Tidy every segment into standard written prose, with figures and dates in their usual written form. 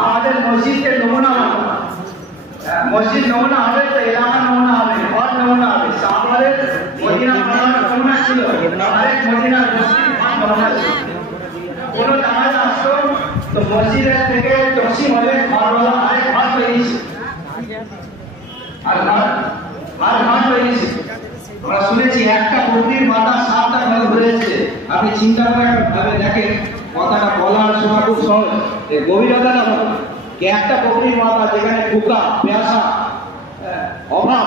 আমাদের মসজিদের নমুনা মসজিদ নমুনা হবে তো এলাকা নমুনা হবে, ঘর নমুনা হবে। আমাদের মদিনা নমুনা ছিল, আরেক মদিনার মসজিদ নমুনা ছিল। কোনো জামাজ আসতো তো মসজিদের থেকে তসিম হলে ঘরওয়ালা আরেক ঘর তৈরিছে, আর ঘর তৈরিছে। আমরা শুনেছি একটা বকরির মাথা 7টা ঘর ঘুরেছে। আপনি চিন্তা করে ভাবে দেখেন, কথাটা বলার সময় খুব সহজ, গভীরতাটা হবে। একটা বকরির মাথা যেখানে পোকা পেয়াসা অভাব,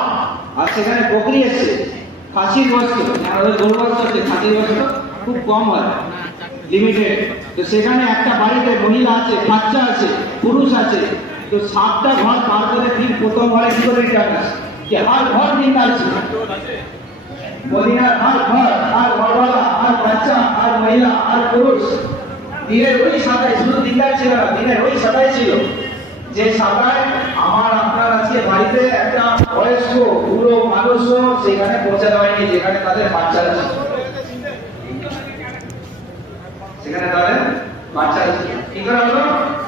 আর সেখানে বকরি এসছে খাসির গোশত, গরু গোশত হচ্ছে খাসির গোশত খুব কম হয়, লিমিটেড। তো সেখানে একটা বাড়িতে মহিলা আছে, বাচ্চা আছে, পুরুষ আছে, তো 7টা ঘর পার করে ঠিক প্রথম ঘরে কি করে রিটার্ন আসে, যে আর ঘর দিন আছে মদিনার আর ঘর, আর ঘরওয়ালা, আর বাচ্চা, আর মহিলা, আর পুরুষ। দিনের ওই সাদায়, শুধু দিনদার ছিল না, দিনের ওই সাদায় ছিল, যে সাদায় আমার আপনার আজকে বাড়িতে একটা বয়স্ক বুড়ো মানুষও সেখানে পৌঁছে দেওয়ায়নি, যেখানে তাদের বাচ্চা আছে, সেখানে তাদের বাচ্চা আছে। কি করে হলো?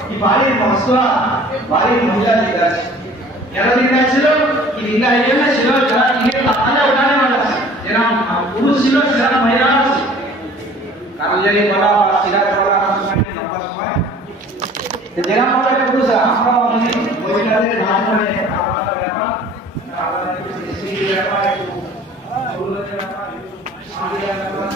কি বাড়ির মশলা, বাড়ির মহিলা দিতে আছে। কেন দিতে ছিল? কি দিদা এই জন্য ছিল, যারা দিনের তাহলে ওখানে মানুষ আছে, যারা পুরুষ ছিল সেরা মহিলা আছে। কারণ যদি বলা বা সিরাজ বলা লম্বা সময় যারা আমাদের পুরুষ, আমরা অনেক মহিলাদের নাম করে আমাদের ব্যাপার, আমাদের স্ত্রীর ব্যাপার, পুরুষের ব্যাপার, স্ত্রীর ব্যাপার।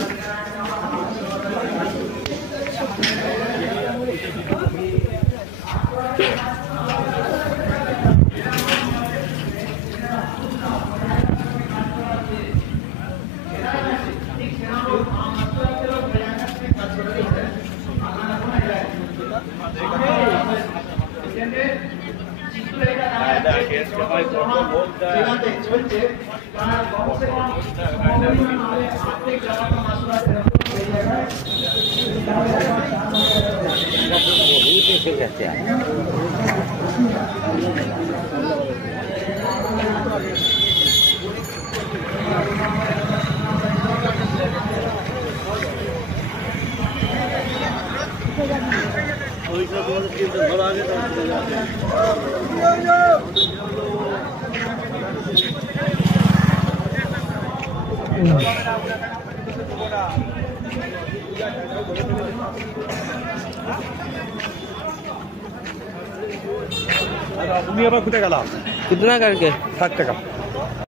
कितना करके 60 টাকা।